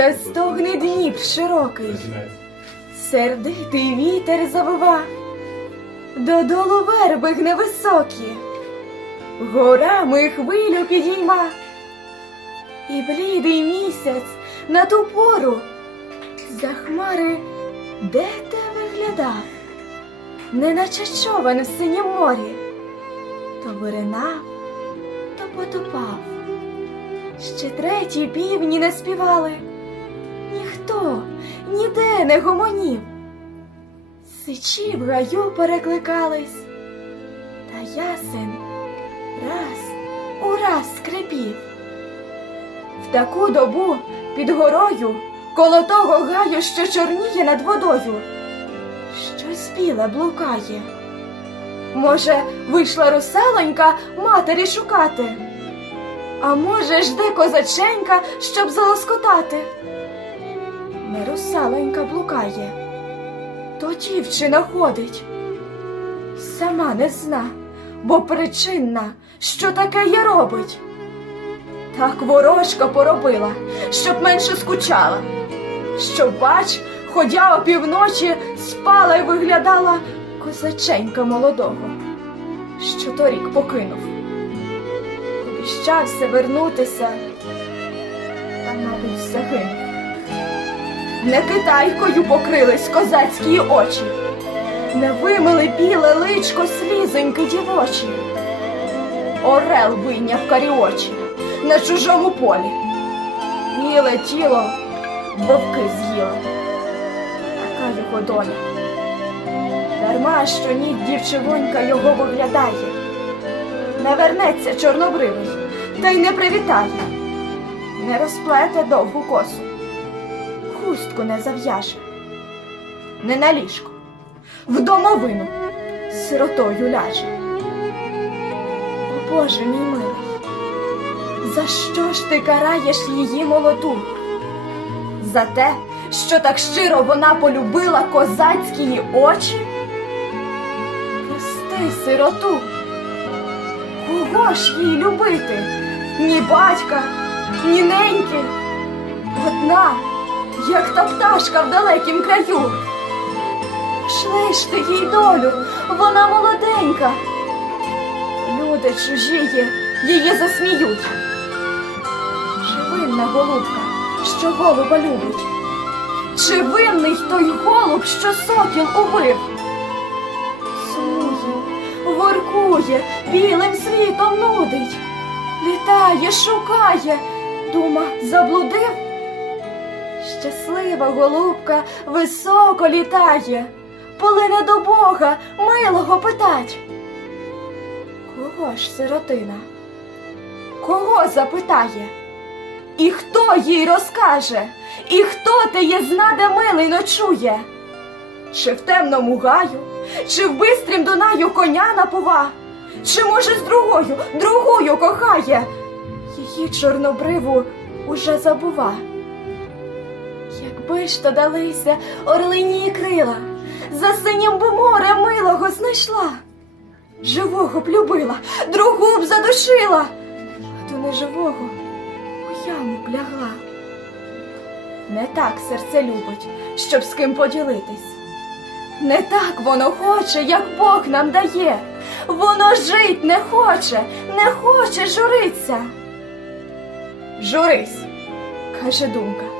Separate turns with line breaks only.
та стогне Дніпр широкий, сердитий вітер завива, додолу верби гне високі, горами хвилю підійма, і блідий місяць на ту пору за хмари де те виглядав, неначе човен в синім морі, то виринав, то потопав. Ще треті півні не співали, ніхто ніде не гомонів. Сичі в гаю перекликались, та ясен раз у раз скрипів. В таку добу під горою, коло того гаю, що чорніє над водою, щось біле блукає. Може, вийшла русалонька матері шукати? А може, жде козаченька, щоб залоскотати? Не русаленька блукає, то дівчина ходить. Сама не зна, бо причинна, що таке є робить. Так ворожка поробила, щоб менше скучала, щоб, бач, ходя опівночі, спала й виглядала козаченька молодого, що торік покинув обіщався вернутися, та, мабуть, загинув. Не китайкою покрились козацькі очі, не вимили біле личко слізоньки дівочі. Орел вийняв карі очі на чужому полі. Біле тіло вовки з'їли. Така його доля. Дарма, що ні дівчивонька його виглядає не вернеться чорнобривий, та й не привітає, не розплете довгу косу, хустку не зав'яже, не на ліжко, в домовину сиротою ляже. О Боже мій милий, за що ж ти караєш її молоду? За те, що так щиро вона полюбила козацькі очі? Прости, сироту. Кого ж їй любити? Ні батька, ні неньки. Одна, як та пташка в далекім краю. Шли ж ти їй долю, вона молоденька. Люди чужії її засміють. Чи винна голубка, що голуба любить? Чи винний той голуб, що сокіл убив? Сумує, воркує, білим світом нудить, літає, шукає, дума, заблудив. Щаслива голубка високо літає, полине до Бога милого питать. Кого ж сиротина? Кого запитає? І хто їй розкаже? І хто теє знаде милий ночує? Чи в темному гаю, чи в бистрім Дунаю коня напова, чи, може, з другою, другою кохає, її чорнобриву уже забува. Якби ж то далися орлині крила, за синім би море милого знайшла, живого б любила, другу б задушила, а то неживого у яму б лягла. Не так серце любить, щоб з ким поділитись. Не так воно хоче, як Бог нам дає. Воно жить не хоче, не хоче журиться. Журись, каже думка,